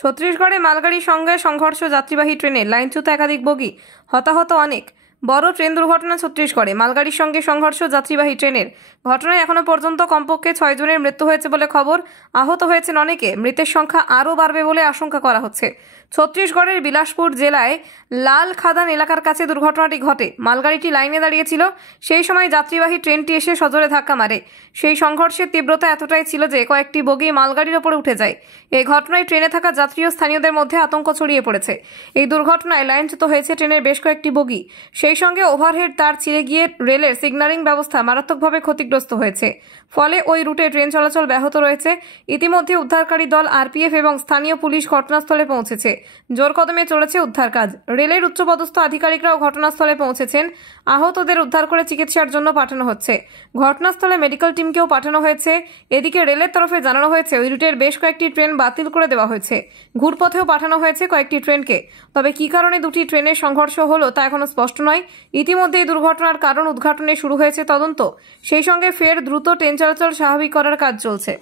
ছত্তিশগড়ে মালগাড়ির সঙ্গে সংঘর্ষ, যাত্রীবাহী ট্রেনে লাইনচ্যুত একাধিক বগি, হতাহত অনেক। বড় ট্রেন দুর্ঘটনা ছত্তিশগড়ে মালগাড়ির সঙ্গে সংঘর্ষ, যাত্রীবাহী ট্রেনের ঘটনায় এখনো পর্যন্ত কমপক্ষে 6 জনের মৃত্যু হয়েছে বলে খবর। আহত হয়েছেন অনেকে। মৃতের সংখ্যা আরও বাড়বে বলে আশঙ্কা করা হচ্ছে। ছত্তিশগড়ের বিলাসপুর জেলায় লাল খাদান এলাকার কাছে দুর্ঘটনাটি ঘটে। মালগাড়িটি লাইনে দাঁড়িয়েছিল, সেই সময় যাত্রীবাহী ট্রেনটি এসে সজোরে ধাক্কা মারে। সেই সংঘর্ষের তীব্রতা এতটাই ছিল যে কয়েকটি বগি মালগাড়ির ওপরে উঠে যায়। এই ঘটনায় ট্রেনে থাকা যাত্রী ও স্থানীয়দের মধ্যে আতঙ্ক ছড়িয়ে পড়েছে। এই দুর্ঘটনায় লাইনচ্যুত হয়েছে ট্রেনের বেশ কয়েকটি বগি। সেই সঙ্গে ওভারহেড তার ছিঁড়ে গিয়ে রেলের সিগন্যালিং ব্যবস্থা মারাত্মকভাবে ক্ষতিগ্রস্ত হয়েছে। ফলে ওই রুটে ট্রেন চলাচল ব্যাহত রয়েছে। ইতিমধ্যে উদ্ধারকারী দল আরপিএফ এবং স্থানীয় পুলিশ ঘটনাস্থলে পৌঁছেছে। জোর কদমে চলেছে উদ্ধার কাজ। রেলের উচ্চপদস্থ আধিকারিকরাও ঘটনাস্থলে পৌঁছেছেন। আহতদের উদ্ধার করে চিকিৎসার জন্য পাঠানো হচ্ছে। ঘটনাস্থলে মেডিকেল টিমকেও পাঠানো হয়েছে। এদিকে রেলের তরফে জানানো হয়েছে ওই রুটের বেশ কয়েকটি ট্রেন বাতিল করে দেওয়া হয়েছে। ঘুরপথেও পাঠানো হয়েছে কয়েকটি ট্রেনকে। তবে কী কারণে দুটি ট্রেনের সংঘর্ষ হলো তা এখনো স্পষ্ট নয়। ইতিমধ্যে এই দুর্ঘটনার কারণ উদ্ঘাটনে শুরু হয়েছে তদন্ত। সেই সঙ্গে ফের দ্রুত ট্রেন চলাচল স্বাভাবিক করার কাজ চলছে।